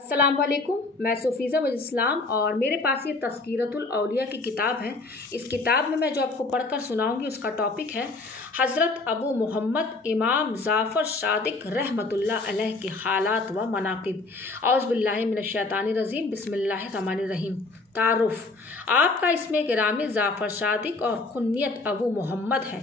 السلام علیکم، میں صوفیزہ اسلام اور میرے پاس یہ تذکرۃ الاولیاء کی کتاب ہے۔ اس کتاب میں جو آپ کو پڑھ کر سناؤں گی اس کا ٹاپک ہے حضرت ابو محمد امام جعفر صادق رحمۃ اللہ علیہ کے حالات و مناقب۔ اعوذ باللہ من الشیطان الرجیم، بسم اللہ الرحمن الرحیم۔ تعارف: آپ کا اسم گرامی جعفر صادق اور کنیت ابو محمد ہے۔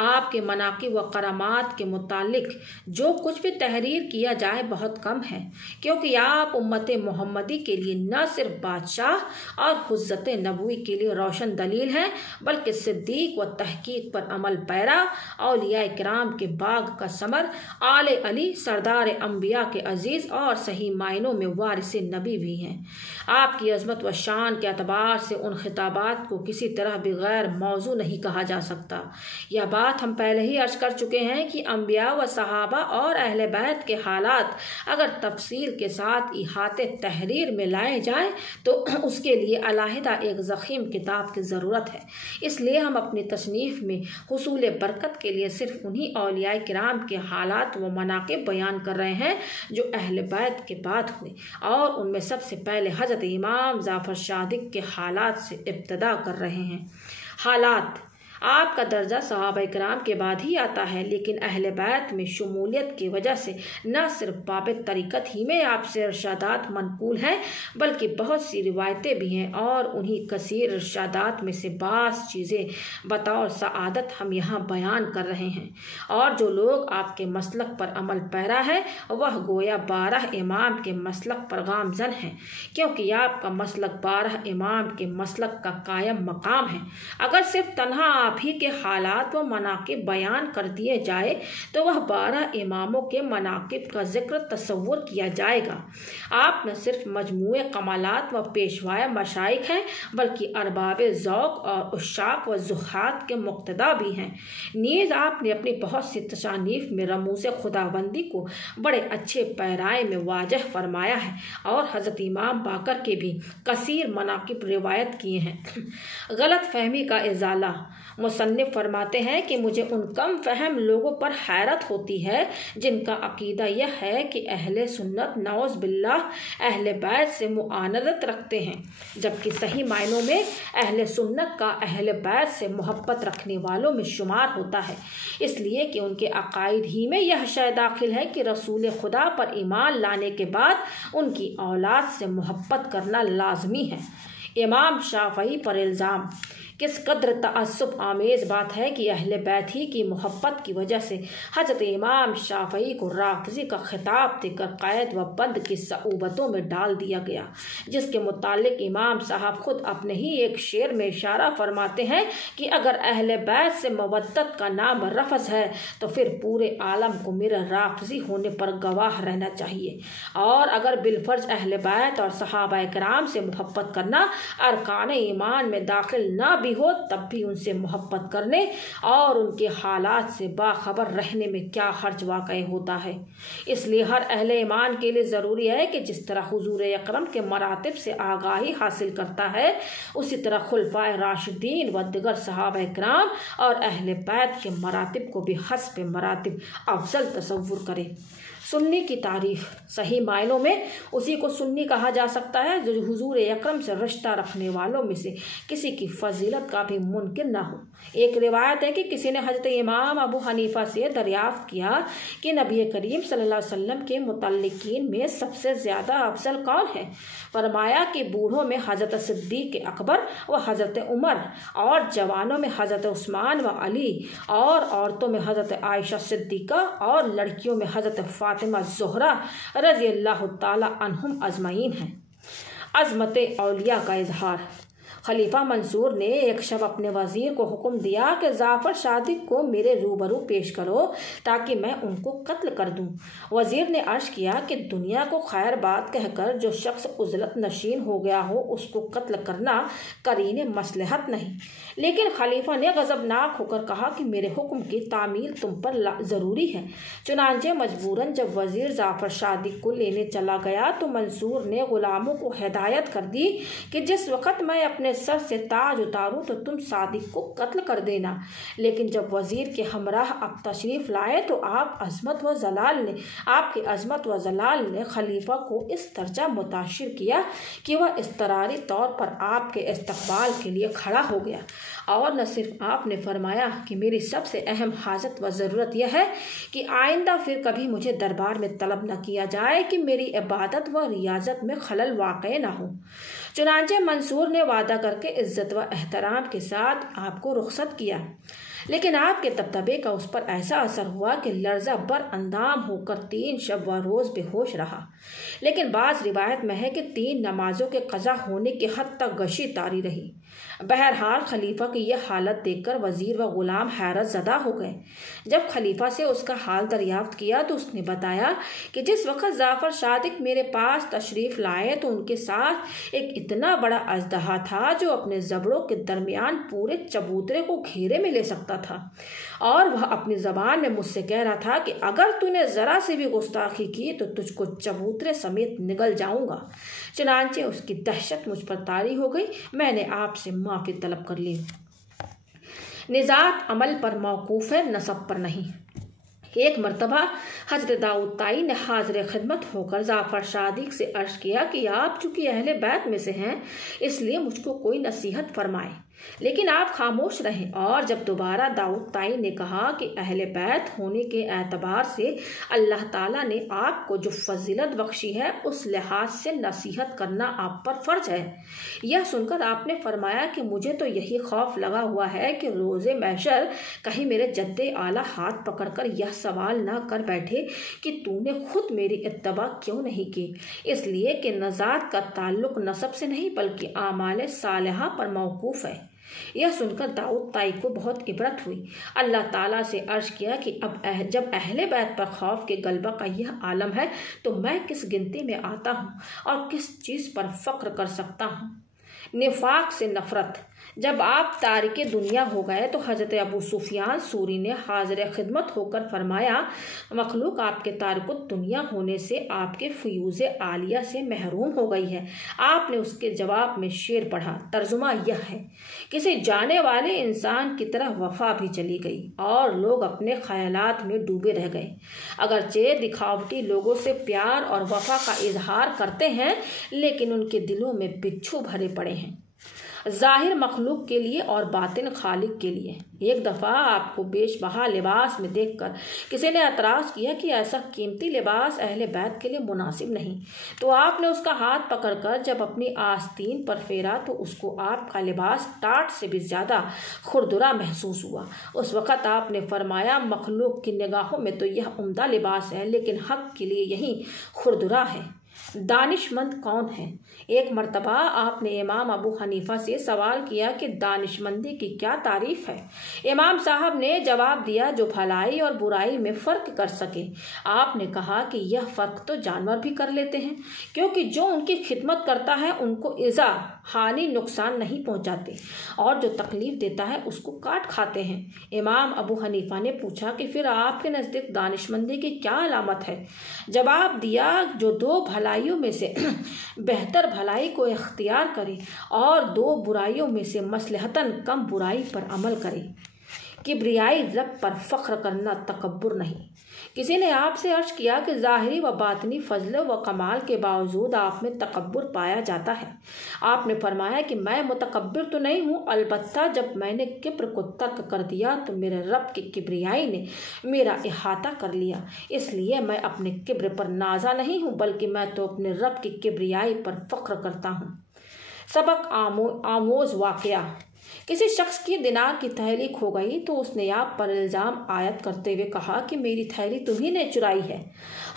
آپ کے مناقب و کرامات کے متعلق جو کچھ بھی تحریر کیا جائے بہت کم ہے، کیونکہ آپ امت محمدی کے لیے نہ صرف بادشاہ اور حجت نبوی کے لیے روشن دلیل ہیں، بلکہ صدیق و تحقیق پر عمل پیرا، اولیاء کرام کے باغ کا ثمر، آل علی سردار انبیاء کے عزیز اور صحیح معنوں میں وارث نبی بھی ہیں۔ آپ کی عظمت و شان کے اعتبار سے ان خطابات کو کسی طرح بغیر موضوع نہیں کہا جا سکتا۔ یہ بات ہم پہلے ہی عرض کر چکے ہیں کہ انبیاء و صحابہ اور اہل بیت کے حالات اگر تفصیل کے ساتھ احاطے تحریر میں لائے جائیں تو اس کے لیے علیحدہ ایک ضخیم کتاب کی ضرورت ہے۔ اس لیے ہم اپنی تصنیف میں حصول برکت کے لیے صرف انہی اولیاء کرام کے حالات و مناقب بیان کر رہے ہیں جو اہل بیت کے بعد ہوئے، اور ان میں سب سے پہلے حضرت امام جعفر صادق کے حالات سے ابتدا کر رہے ہیں۔ حالات: آپ کا درجہ صحابہ کرام کے بعد ہی آتا ہے، لیکن اہل بیت میں شمولیت کی وجہ سے نہ صرف باب طریقت ہی میں آپ سے ارشادات منقول ہیں بلکہ بہت سی روایتیں بھی ہیں، اور انہی کثیر ارشادات میں سے بعض چیزیں بطور سعادت ہم یہاں بیان کر رہے ہیں۔ اور جو لوگ آپ کے مسلک پر عمل پیرا ہے وہ گویا 12 امام کے مسلک پر گامزن ہیں، کیونکہ آپ کا مسلک 12 امام کے مسلک کا قائم مقام ہے۔ اگر صرف تنہا آپ ہی کے حالات و مناقب بیان کر دیے جائے تو وہ 12 اماموں کے مناقب کا ذکر تصور کیا جائے گا۔ آپ نہ صرف مجموعہ کمالات و پیشوائے مشائخ ہیں بلکہ ارباب ذوق اور عشاق و زہاد کے مقتدا بھی ہیں۔ نیز آپ نے اپنی بہت سی تصانیف میں رموز خداوندی کو بڑے اچھے پیرائے میں واضح فرمایا ہے، اور حضرت امام باقر کے بھی کثیر مناقب روایت کیے ہیں۔ غلط فہمی کا ازالہ: مصنف فرماتے ہیں کہ مجھے ان کم فہم لوگوں پر حیرت ہوتی ہے جن کا عقیدہ یہ ہے کہ اہل سنت نعوذ باللہ اہل بیت سے معاندت رکھتے ہیں، جبکہ صحیح معنوں میں اہل سنت کا اہل بیت سے محبت رکھنے والوں میں شمار ہوتا ہے، اس لیے کہ ان کے عقائد ہی میں یہ شے داخل ہے کہ رسول خدا پر ایمان لانے کے بعد ان کی اولاد سے محبت کرنا لازمی ہے۔ امام شافعی پر الزام: کس قدر تعصب آمیز بات ہے کہ اہل بیت ہی کی محبت کی وجہ سے حضرت امام شافعی کو رافضی کا خطاب دے کر قید و بند کی صعوبتوں میں ڈال دیا گیا، جس کے متعلق امام صاحب خود اپنے ہی ایک شعر میں اشارہ فرماتے ہیں کہ اگر اہل بیت سے مودت کا نام رفض ہے تو پھر پورے عالم کو میرے رافضی ہونے پر گواہ رہنا چاہیے، اور اگر بالفرض اہل بیت اور صحابہ کرام سے محبت کرنا ارکان ایمان میں داخل نہ بھی ہو تب بھی ان سے محبت کرنے اور ان کے حالات سے باخبر رہنے میں کیا حرج واقع ہوتا ہے۔ اس لیے ہر اہل ایمان کے لیے ضروری ہے کہ جس طرح حضور اکرم کے مراتب سے آگاہی حاصل کرتا ہے، اسی طرح خلفائے راشدین و دیگر صحابہ کرام اور اہل بیت کے مراتب کو بھی حسب مراتب افضل تصور کرے۔ سنی کی تعریف: صحیح معنوں میں اسی کو سنی کہا جا سکتا ہے جو حضور اکرم سے رشتہ رکھنے والوں میں سے کسی کی فضیلت کا بھی منکر نہ ہو۔ ایک روایت ہے کہ کسی نے حضرت امام ابو حنیفہ سے دریافت کیا کہ نبی کریم صلی اللہ علیہ وسلم کے متعلقین میں سب سے زیادہ افضل کون ہے؟ فرمایا کہ بوڑھوں میں حضرت صدیق اکبر و حضرت عمر، اور جوانوں میں حضرت عثمان و علی، اور عورتوں میں حضرت عائشہ صدیقہ، اور لڑکیوں میں حضرت فاطمہ زہرا رضی اللہ تعالی عنہم اجمعین ہیں۔ عظمت اولیاء کا اظہار: خلیفہ منصور نے ایک شب اپنے وزیر کو حکم دیا کہ جعفر صادق کو میرے روبرو پیش کرو تاکہ میں ان کو قتل کر دوں۔ وزیر نے عرض کیا کہ دنیا کو خیر بات کہہ کر جو شخص عزلت نشین ہو گیا ہو اس کو قتل کرنا قرین مصلحت نہیں، لیکن خلیفہ نے غضبناک ہو کر کہا کہ میرے حکم کی تعمیل تم پر ضروری ہے۔ چنانچہ مجبوراً جب وزیر جعفر صادق کو لینے چلا گیا تو منصور نے غلاموں کو ہدایت کر دی کہ جس وقت میں اپنے اپنے سر سے تاج اتاروں تو تم صادق کو قتل کر دینا، لیکن جب وزیر کے ہمراہ اب تشریف لائے تو آپ کی عظمت و جلال نے خلیفہ کو اس درجہ متاثر کیا کہ وہ اضطراری طور پر آپ کے استقبال کے لیے کھڑا ہو گیا، اور نہ صرف آپ نے فرمایا کہ میری سب سے اہم حاجت و ضرورت یہ ہے کہ آئندہ پھر کبھی مجھے دربار میں طلب نہ کیا جائے کہ میری عبادت و ریاضت میں خلل واقع نہ ہو۔ چنانچہ منصور نے وعدہ کر کے عزت و احترام کے ساتھ آپ کو رخصت کیا، لیکن آپ کے طبطبے کا اس پر ایسا اثر ہوا کہ لرزہ بر اندام ہو کر 3 شب و روز بے ہوش رہا، لیکن بعض روایت میں ہے کہ 3 نمازوں کے قضا ہونے کے حد تک گشی طاری رہی۔ بہرحال خلیفہ کی یہ حالت دیکھ کر وزیر و غلام حیرت زدہ ہو گئے۔ جب خلیفہ سے اس کا حال دریافت کیا تو اس نے بتایا کہ جس وقت جعفر صادق میرے پاس تشریف لائے تو ان کے ساتھ ایک اتنا بڑا اژدہا تھا جو اپنے زبروں کے درمیان پورے چبوترے کو گھیرے میں لے سکتا تھا، اور وہ اپنی زبان میں مجھ سے کہہ رہا تھا کہ اگر تو نے ذرا سے بھی گستاخی کی تو تجھ کو چبوترے سمیت نگل جاؤں گا۔ چنانچہ اس کی دہشت مجھ پر طاری ہو گئی، میں نے آپ سے معافی طلب کر لی۔ نجات عمل پر موقوف ہے، نسب پر نہیں۔ ایک مرتبہ حضرت داؤد طائی نے حاضر خدمت ہو کر جعفر صادق سے عرض کیا کہ آپ چونکہ اہل بیت میں سے ہیں اس لیے مجھ کو کوئی نصیحت فرمائیں، لیکن آپ خاموش رہیں۔ اور جب دوبارہ داؤد طائی نے کہا کہ اہل بیت ہونے کے اعتبار سے اللہ تعالیٰ نے آپ کو جو فضیلت بخشی ہے اس لحاظ سے نصیحت کرنا آپ پر فرض ہے، یہ سن کر آپ نے فرمایا کہ مجھے تو یہی خوف لگا ہوا ہے کہ روز محشر کہیں میرے جد اعلیٰ ہاتھ پکڑ کر یہ سوال نہ کر بیٹھے کہ تو نے خود میری اتباع کیوں نہیں کی، اس لیے کہ نجات کا تعلق نسب سے نہیں بلکہ اعمال صالحہ پر موقوف ہے۔ یہ سن کر داؤد طائی کو بہت عبرت ہوئی۔ اللہ تعالیٰ سے عرض کیا کہ اب جب اہل بیت پر خوف کے غلبہ کا یہ عالم ہے تو میں کس گنتی میں آتا ہوں اور کس چیز پر فخر کر سکتا ہوں۔ نفاق سے نفرت۔ جب آپ تارک دنیا ہو گئے تو حضرت ابو سفیان سوری نے حاضر خدمت ہو کر فرمایا مخلوق آپ کے تارک دنیا ہونے سے آپ کے فیوز عالیہ سے محروم ہو گئی ہے۔ آپ نے اس کے جواب میں شعر پڑھا، ترجمہ یہ ہے، کسی جانے والے انسان کی طرح وفا بھی چلی گئی اور لوگ اپنے خیالات میں ڈوبے رہ گئے۔ اگرچہ دکھاوٹی لوگوں سے پیار اور وفا کا اظہار کرتے ہیں لیکن ان کے دلوں میں بچھو بھرے پڑے ہیں، ظاہر مخلوق کے لیے اور باطن خالق کے لیے۔ ایک دفعہ آپ کو بیش بہا لباس میں دیکھ کر کسی نے اعتراض کیا کہ ایسا قیمتی لباس اہل بیت کے لیے مناسب نہیں، تو آپ نے اس کا ہاتھ پکڑ کر جب اپنی آستین پر پھیرا تو اس کو آپ کا لباس ٹاٹ سے بھی زیادہ کھردرا محسوس ہوا۔ اس وقت آپ نے فرمایا مخلوق کی نگاہوں میں تو یہ عمدہ لباس ہے لیکن حق کے لیے یہی کھردرا ہے۔ دانش مند کون ہے؟ ایک مرتبہ آپ نے امام ابو حنیفہ سے سوال کیا کہ دانش مندی کی کیا تعریف ہے؟ امام صاحب نے جواب دیا جو بھلائی اور برائی میں فرق کر سکے۔ آپ نے کہا کہ یہ فرق تو جانور بھی کر لیتے ہیں کیونکہ جو ان کی خدمت کرتا ہے ان کو ایذا ہانی نقصان نہیں پہنچاتے، اور جو تکلیف دیتا ہے اس کو کاٹ کھاتے ہیں۔ امام ابو حنیفہ نے پوچھا کہ پھر آپ کے نزدیک دانش مندی کی کیا علامت ہے؟ جواب دیا جو 2 بھلائیوں میں سے بہتر بھلائی کو اختیار کرے اور 2 برائیوں میں سے مصلحتاً کم برائی پر عمل کرے۔ کبریائی رب پر فخر کرنا تکبر نہیں۔ کسی نے آپ سے عرض کیا کہ ظاہری و باطنی فضل و کمال کے باوجود آپ میں تکبر پایا جاتا ہے۔ آپ نے فرمایا کہ میں متکبر تو نہیں ہوں، البتہ جب میں نے کبر کو ترک کر دیا تو میرے رب کی کبریائی نے میرا احاطہ کر لیا، اس لیے میں اپنے کبر پر نازا نہیں ہوں بلکہ میں تو اپنے رب کی کبریائی پر فخر کرتا ہوں۔ سبق آموز واقعہ۔ کسی شخص کی دینار کی تھیلی کھو گئی تو اس نے آپ پر الزام عائد کرتے ہوئے کہا کہ میری تھیلی تمہیں نے چرائی ہے۔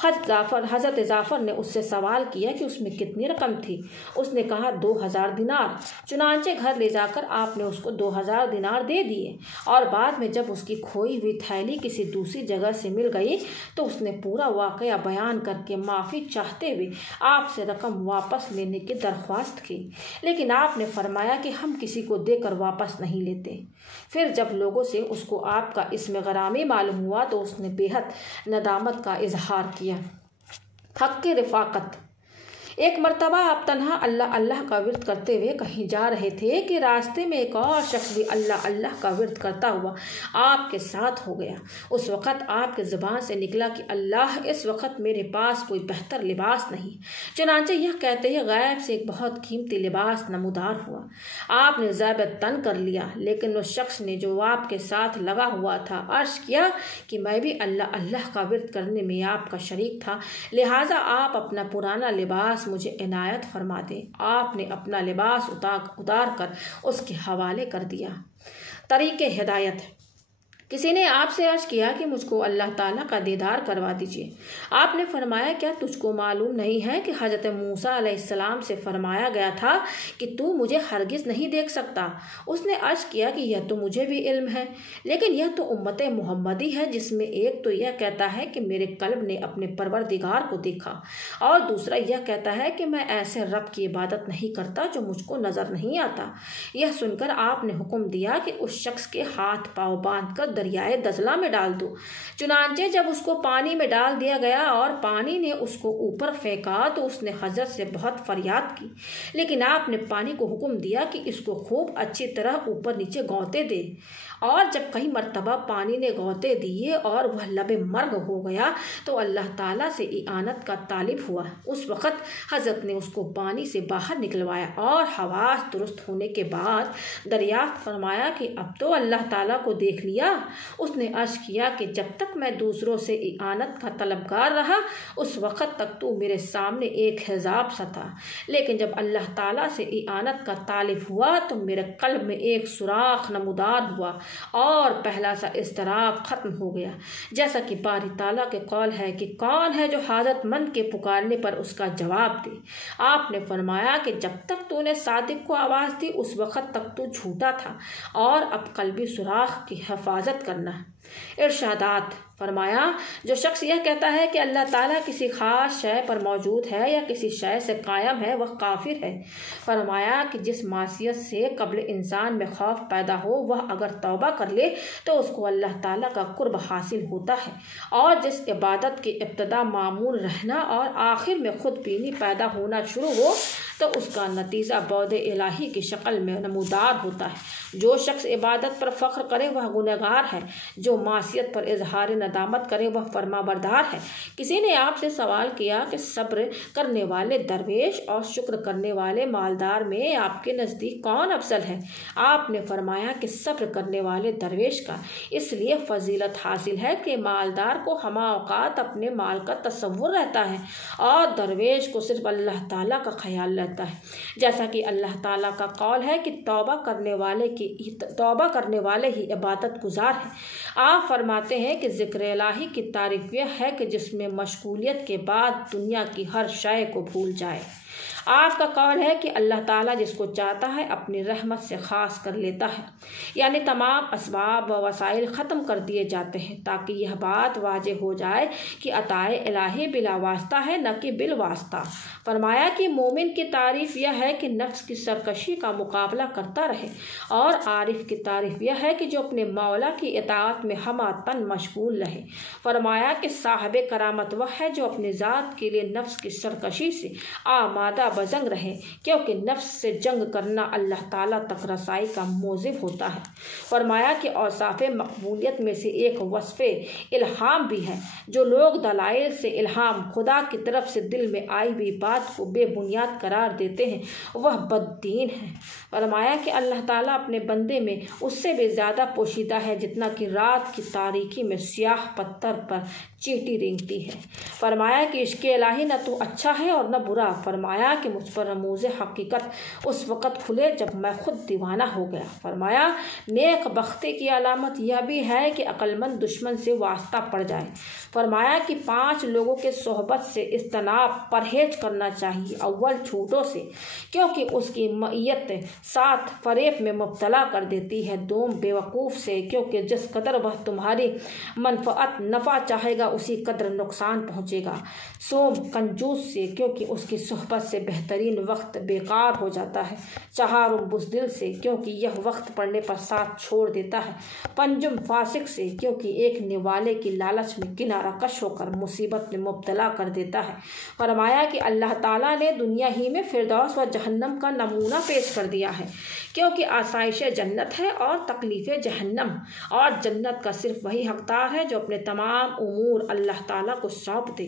حضرت جعفر نے اس سے سوال کیا کہ اس میں کتنی رقم تھی؟ اس نے کہا 2000 دینار۔ چنانچہ گھر لے جا کر آپ نے اس کو 2000 دینار دے دیے، اور بعد میں جب اس کی کھوئی ہوئی تھیلی کسی دوسری جگہ سے مل گئی تو اس نے پورا واقعہ بیان کر کے معافی چاہتے ہوئے آپ سے رقم واپس لینے کی درخواست کی، لیکن آپ نے فرمایا کہ ہم کسی کو دے کر واپس نہیں لیتے۔ پھر جب لوگوں سے اس کو آپ کا اسم غرامی معلوم ہوا تو اس نے بے حد ندامت کا اظہار کیا۔ حق کی رفاقت۔ ایک مرتبہ آپ تنہا اللہ اللہ کا ورد کرتے ہوئے کہیں جا رہے تھے کہ راستے میں ایک اور شخص بھی اللہ اللہ کا ورد کرتا ہوا آپ کے ساتھ ہو گیا۔ اس وقت آپ کے زبان سے نکلا کہ اللہ، اس وقت میرے پاس کوئی بہتر لباس نہیں۔ چنانچہ یہ کہتے ہی غیب سے ایک بہت قیمتی لباس نمودار ہوا۔ آپ نے زیب تن کر لیا، لیکن اس شخص نے جو آپ کے ساتھ لگا ہوا تھا عرض کیا کہ میں بھی اللہ اللہ کا ورد کرنے میں آپ کا شریک تھا، لہٰذا آپ اپنا پرانا لباس مجھے عنایت فرما دیں۔ آپ نے اپنا لباس اتار کر اس کے حوالے کر دیا۔ طریق ہدایت۔ کسی نے آپ سے عرض کیا کہ مجھ کو اللہ تعالیٰ کا دیدار کروا دیجیے۔ آپ نے فرمایا کیا تجھ کو معلوم نہیں ہے کہ حضرت موسیٰ علیہ السلام سے فرمایا گیا تھا کہ تو مجھے ہرگز نہیں دیکھ سکتا؟ اس نے عرض کیا کہ یہ تو مجھے بھی علم ہے، لیکن یہ تو امت محمدی ہے جس میں ایک تو یہ کہتا ہے کہ میرے قلب نے اپنے پروردگار کو دیکھا، اور دوسرا یہ کہتا ہے کہ میں ایسے رب کی عبادت نہیں کرتا جو مجھ کو نظر نہیں آتا۔ یہ سن کر آپ نے حکم دیا کہ اس شخص کے ہاتھ پاؤں باندھ کر دریائے دجلہ میں ڈال دو۔ چنانچہ جب اس کو پانی میں ڈال دیا گیا اور پانی نے اس کو اوپر پھینکا تو اس نے حضرت سے بہت فریاد کی، لیکن آپ نے پانی کو حکم دیا کہ اس کو خوب اچھی طرح اوپر نیچے غوطے دے، اور جب کئی مرتبہ پانی نے غوطے دیے اور وہ لب مرگ ہو گیا تو اللہ تعالیٰ سے اعانت کا طالب ہوا۔ اس وقت حضرت نے اس کو پانی سے باہر نکلوایا اور حواس درست ہونے کے بعد دریافت فرمایا کہ اب تو اللہ تعالیٰ کو دیکھ لیا۔ اس نے عرض کیا کہ جب تک میں دوسروں سے اعانت کا طلبگار رہا اس وقت تک تو میرے سامنے ایک حجاب سا تھا، لیکن جب اللہ تعالیٰ سے اعانت کا طالب ہوا تو میرے قلب میں ایک سوراخ نمودار ہوا اور پہلا سا اضطراب ختم ہو گیا۔ جیسا کہ باری تعالیٰ کے قول ہے کہ کون ہے جو حاجت مند کے پکارنے پر اس کا جواب دے۔ آپ نے فرمایا کہ جب تک تو نے صادق کو آواز دی اس وقت تک تو جھوٹا تھا، اور اب قلبی سوراخ کی حفاظت کرنا۔ ارشادات۔ فرمایا جو شخص یہ کہتا ہے کہ اللہ تعالیٰ کسی خاص شے پر موجود ہے یا کسی شے سے قائم ہے وہ کافر ہے۔ فرمایا کہ جس معصیت سے قبل انسان میں خوف پیدا ہو وہ اگر توبہ کر لے تو اس کو اللہ تعالیٰ کا قرب حاصل ہوتا ہے، اور جس عبادت کی ابتدا معمول رہنا اور آخر میں خود بینی پیدا ہونا شروع ہو تو اس کا نتیجہ بعد الہی کی شکل میں نمودار ہوتا ہے۔ جو شخص عبادت پر فخر کرے وہ گنہگار ہے، جو معصیت پر اظہار ندامت کرے وہ فرما بردار ہے۔ کسی نے آپ سے سوال کیا کہ صبر کرنے والے درویش اور شکر کرنے والے مالدار میں آپ کے نزدیک کون افضل ہے؟ آپ نے فرمایا کہ صبر کرنے والے درویش کا، اس لیے فضیلت حاصل ہے کہ مالدار کو ہمہ اوقات اپنے مال کا تصور رہتا ہے اور درویش کو صرف اللہ تعالیٰ کا خیال رہتا ہے، جیسا کہ اللہ تعالیٰ کا قول ہے کہ توبہ کرنے والے ہی عبادت گزار ہیں۔ آپ فرماتے ہیں کہ ذکر الہی کی تعریف یہ ہے کہ جس میں مشغولیت کے بعد دنیا کی ہر شے کو بھول جائے۔ آپ کا قول ہے کہ اللہ تعالیٰ جس کو چاہتا ہے اپنی رحمت سے خاص کر لیتا ہے، یعنی تمام اسباب و وسائل ختم کر دیے جاتے ہیں تاکہ یہ بات واضح ہو جائے کہ عطائے الہی بلا واسطہ ہے نہ کہ بالواسطہ۔ فرمایا کہ مومن کی تعریف یہ ہے کہ نفس کی سرکشی کا مقابلہ کرتا رہے، اور عارف کی تعریف یہ ہے کہ جو اپنے مولا کی اطاعت میں ہمہ تن مشغول رہے۔ فرمایا کہ صاحب کرامت وہ ہے جو اپنے ذات کے لیے نفس کی سرکشی سے آمادہ بزنگ رہے، کیونکہ نفس سے جنگ کرنا اللہ تعالیٰ تک رسائی کا موجب ہوتا ہے۔ فرمایا کہ اوصاف مقبولیت میں سے ایک وصف الہام بھی ہے۔ جو لوگ دلائل سے الہام خدا کی طرف سے دل میں آئی ہوئی بات کو بے بنیاد قرار دیتے ہیں وہ بددین ہیں۔ فرمایا کہ اللہ تعالیٰ اپنے بندے میں اس سے بھی زیادہ پوشیدہ ہے جتنا کہ رات کی تاریکی میں سیاہ پتھر پر چیٹی رینگتی ہے۔ فرمایا کہ عشق الہی نہ تو اچھا ہے اور نہ برا۔ فرمایا کہ مجھ پر رموز حقیقت اس وقت کھلے جب میں خود دیوانہ ہو گیا۔ فرمایا نیک بختی کی علامت یہ بھی ہے کہ عقل مند دشمن سے واسطہ پڑ جائے۔ فرمایا کہ 5 لوگوں کے صحبت سے اجتناب پرہیز کرنا چاہیے۔ اول جھوٹوں سے، کیونکہ اس کی معیت ساتھ فریب میں مبتلا کر دیتی ہے۔ دوم بیوقوف سے، کیونکہ جس قدر وہ تمہاری منفعت نفع چاہے گا اسی قدر نقصان پہنچے گا۔ سوم کنجوس سے، کیونکہ اس کی صحبت سے بہترین وقت بیکار ہو جاتا ہے۔ چہارم بزدل سے، کیونکہ یہ وقت پڑنے پر ساتھ چھوڑ دیتا ہے۔ پنجم فاسق سے، کیونکہ ایک نوالے کی لالچ میں کنارہ کش ہو کر مصیبت میں مبتلا کر دیتا ہے۔ فرمایا کہ اللہ تعالیٰ نے دنیا ہی میں فردوس و جہنم کا نمونہ پیش کر دیا ہے، کیونکہ آسائش جنت ہے اور تکلیف جہنم، اور جنت کا صرف وہی حقدار ہے جو اپنے تمام امور اللہ تعالیٰ کو سونپ دے،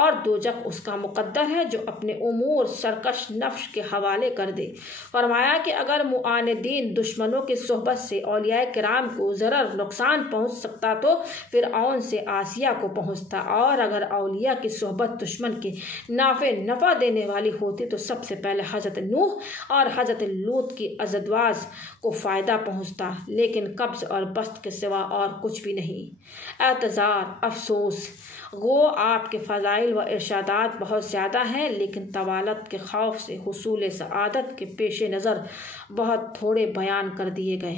اور دوزخ اس کا مقدر ہے جو اپنے امور سرکش نفس کے حوالے کر دے۔ فرمایا کہ اگر معاندین دشمنوں کی صحبت سے اولیاء کرام کو ضرر نقصان پہنچ سکتا تو فرعون سے آسیہ کو پہنچتا، اور اگر اولیاء کی صحبت دشمن کے نفع دینے والی ہوتی تو سب سے پہلے حضرت نوح اور حضرت لوط کی ازدواج کو فائدہ پہنچتا، لیکن قبض اور بسط کے سوا اور کچھ بھی نہیں۔ اعتذار، افسوس، گو آپ کے فضائل و ارشادات بہت زیادہ ہیں، لیکن طوالت کے خوف سے حصول سعادت کے پیش نظر بہت تھوڑے بیان کر دیے گئے۔